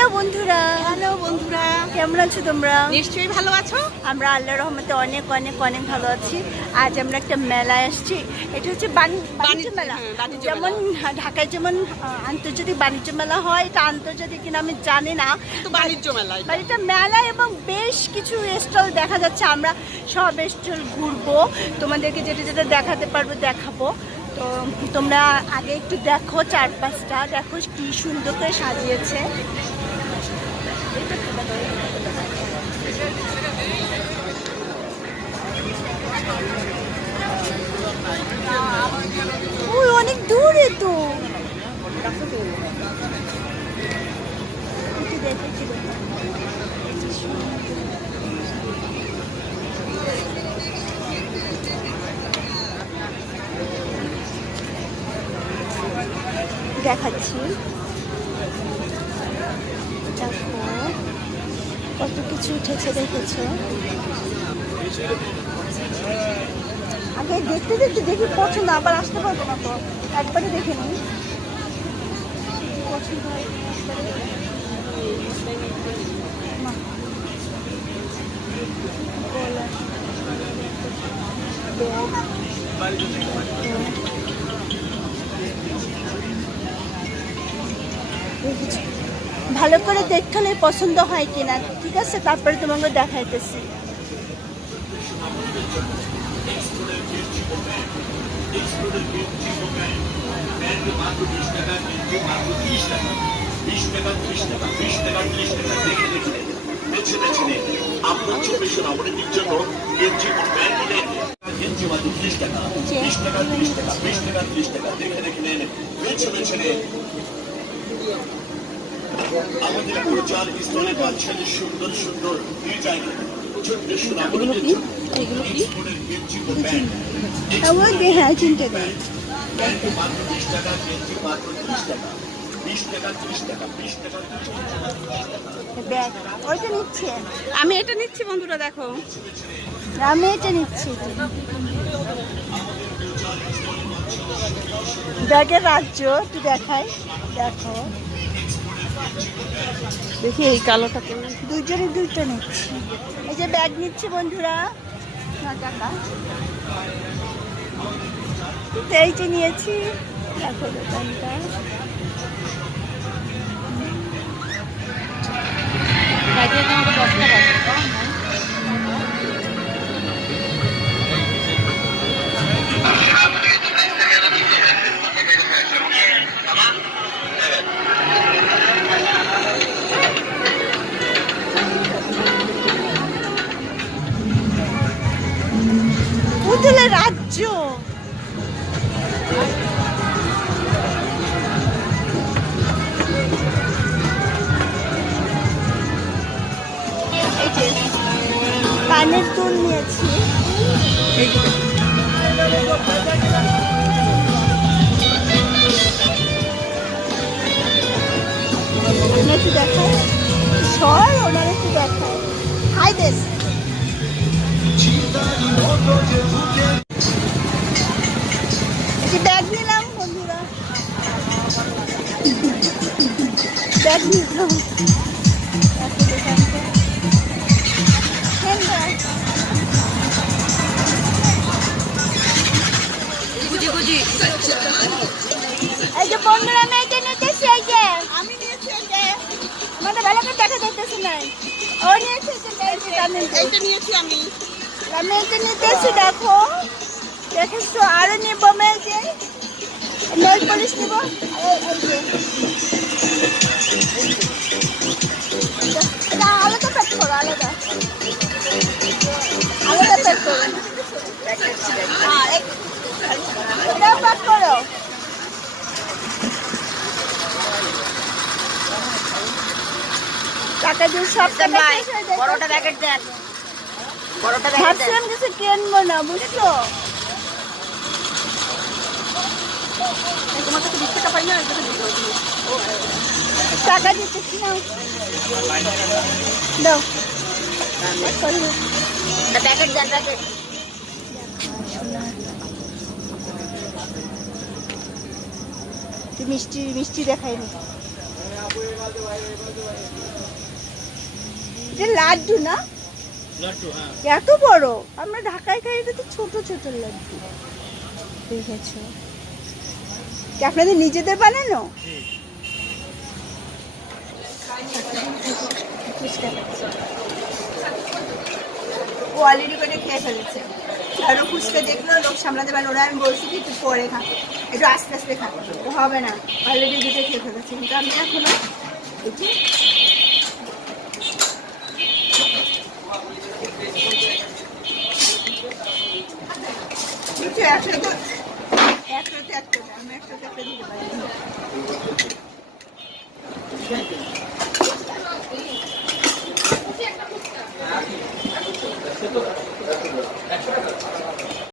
Hello বন্ধুরা, কেমন আছো তোমরা? নিশ্চয়ই ভালো আছো। আমরা আল্লাহর রহমতে অনেক অনেক অনেক ভালো আছি। আজ আমরা একটা মেলায় আসছি। এটা হচ্ছে বাণিজ্য মেলা। যেমন ঢাকায় যেমন আন্তর্জাতিক বাণিজ্য মেলা হয়, এটা আন্তর্জাতিক কিনা আমি জানি না, বাণিজ্য মেলা এটা মেলা এবং বেশ কিছু স্টল দেখা যাচ্ছে। আমরা সব স্টল ঘুরবো, তোমাদেরকে যেটা যেটা দেখাতে পারবো দেখাবো। তো তোমরা আগে একটু দেখো, চারপাশটা দেখো কি সুন্দর করে সাজিয়েছে। ওই অনেক দূরে তো, দেখাচ্ছি। দেখো কত কিছু উঠেছে, দেখেছো? আগে দেখতে দেখতে দেখি পছন্দ, আবার আসতে পারবো না তো, একবারে দেখে নিই পছন্দ হয়। ভালো করে দেখলে পছন্দ হয় কিনা, ঠিক আছে? তারপরে তোমাকে দেখাইতেছি। আমাদের প্রচার স্থলে পাচ্ছেন সুন্দর সুন্দর ডিজাইন। হ্যাঁ, চিনতে পারি। ওইটা নিচ্ছে, আমি এটা নিচ্ছি বন্ধুরা, দেখো আমি এটা নিচ্ছি। ব্যাগের রাজ্য একটু দেখাই, দেখো দেখি এই কালোটা কেমন। দুইটা নিচ্ছি। এই যে ব্যাগ নিচ্ছি বন্ধুরা, টাকা এই যে নিয়েছি। দেখো দোকানটা, পুতুলের রাজ্য। এই যে কানের দুল নিয়েছি। একটু দেখায় সর, ওনার একটু দেখায়। হাই দেশ ব্যাগ নিলাম বন্ধুরা, ব্যাগ নিলাম। এই যে বন্ধুরা, আমি এটা নিতেছি। এই যে আমি নিয়েছি, এই যে আমাদের ভালো করে দেখা যাইতেছে না। ও নিয়েছে, এইটা নিয়েছি আমি এটা নিতেছি। দেখো দেখেছো, আরো নিবো। এই যে নেল পলিশ নিবো। আলাদা প্যাক করো, আলাদা প্যাক করো, এটাও প্যাক করো। টাকা দিয়ে সব বড়টা প্যাকেট দেন, ভাবছিলাম কিছু কিনবো না, বুঝছো? তোমার কাছে 20 টাকা পাই না, টাকা দিতেছি না, দাও প্যাকেট দেন, প্যাকেট। মিষ্টি মিষ্টি দেখাইনি। এটা লাড্ডু না? লাড্ডু, হ্যাঁ। এত বড়, আমরা ঢাকায় খাই এটা তো ছোট ছোট লাড্ডু। দেখেছো কি আপনাদের নিজেদের বানানো? ও অলরেডি করে খেয়ে ফেলেছে, আরো ফুচকা দেখলো লোক সামলাতে পারে ওরা। আমি বলছি কি একটু পরে খা, একটু আস্তে আস্তে খা, তো হবে না, অলরেডি দুটো খেয়ে ফেলেছে। কিন্তু আমি এখনো একটু একসাথে আমি একসাথে একটা দিতে পারি।